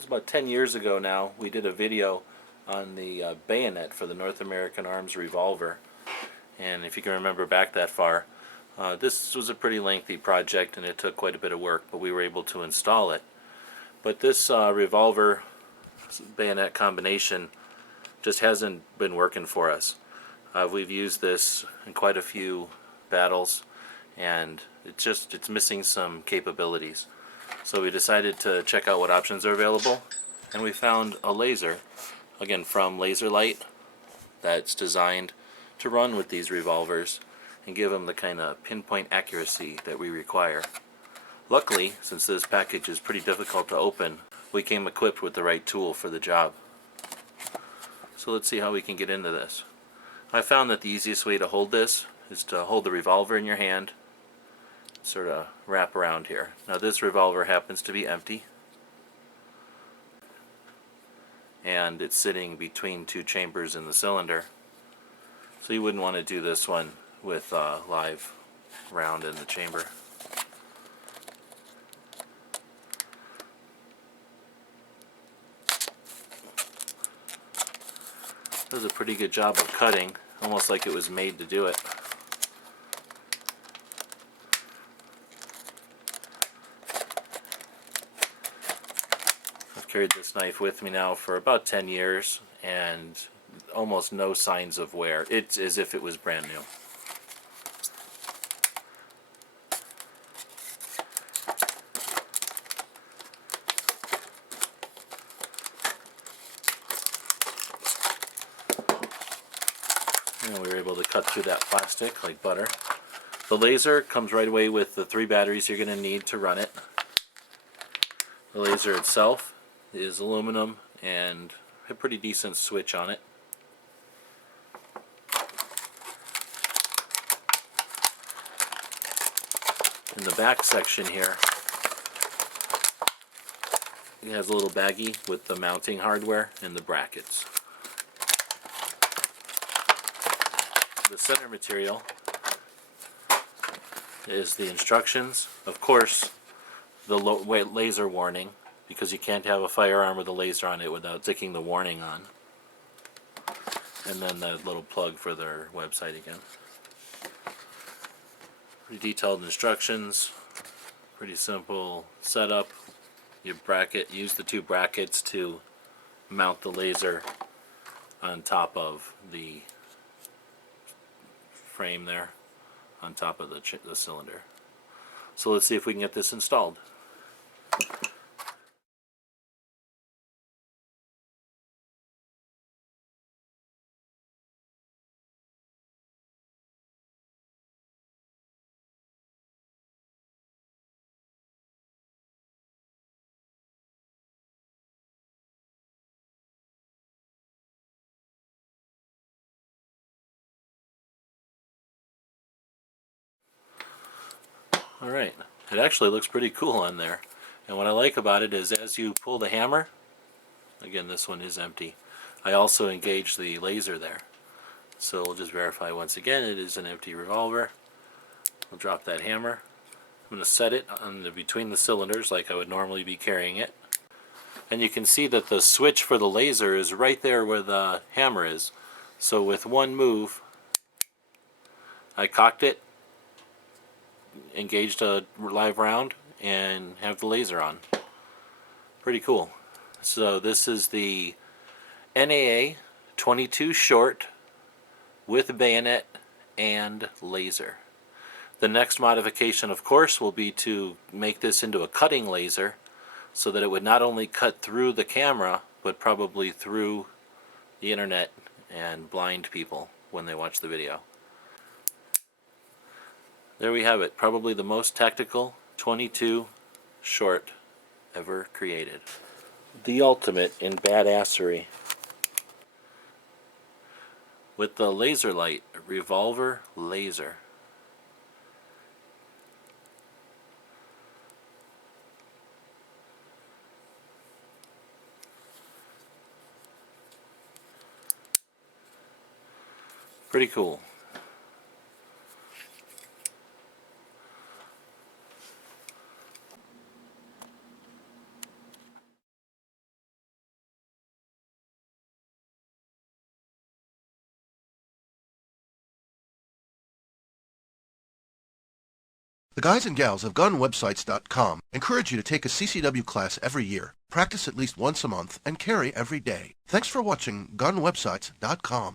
was about 10 years ago now, we did a video on the bayonet for the North American Arms Revolver. And if you can remember back that far, this was a pretty lengthy project and it took quite a bit of work, but we were able to install it. But this revolver bayonet combination just hasn't been working for us. We've used this in quite a few battles and it's missing some capabilities. So we decided to check out what options are available, and we found a laser, again from Laserlight, that's designed to run with these revolvers and give them the kind of pinpoint accuracy that we require. Luckily, since this package is pretty difficult to open, we came equipped with the right tool for the job. So let's see how we can get into this. I found that the easiest way to hold this is to hold the revolver in your hand, sort of wrap around here. Now this revolver happens to be empty, and it's sitting between two chambers in the cylinder, so you wouldn't want to do this one with a live round in the chamber. Does a pretty good job of cutting, almost like it was made to do it. I've carried this knife with me now for about 10 years and almost no signs of wear. It's as if it was brand new. And we were able to cut through that plastic like butter. The laser comes right away with the 3 batteries you're going to need to run it. The laser itself is aluminum and a pretty decent switch on it. In the back section here, it has a little baggie with the mounting hardware and the brackets. The center material is the instructions. Of course, the laser warning, because you can't have a firearm with a laser on it without sticking the warning on. And then that little plug for their website again. Pretty detailed instructions, pretty simple setup. You use the 2 brackets to mount the laser on top of the frame there, on top of the cylinder. So let's see if we can get this installed. Alright, it actually looks pretty cool on there. And what I like about it is as you pull the hammer, again this one is empty, I also engage the laser there. So we'll just verify once again it is an empty revolver. We'll drop that hammer. I'm going to set it on between the cylinders like I would normally be carrying it. And you can see that the switch for the laser is right there where the hammer is. So with one move, I cocked it, engaged a live round, and have the laser on. Pretty cool. So this is the NAA 22 short with bayonet and laser. The next modification, of course, will be to make this into a cutting laser so that it would not only cut through the camera but probably through the internet and blind people when they watch the video. There we have it, probably the most tactical 22 short ever created. The ultimate in badassery. With the Laserlight Revolver Laser. Pretty cool. The guys and gals of GunWebsites.com encourage you to take a CCW class every year, practice at least once a month, and carry every day. Thanks for watching GunWebsites.com.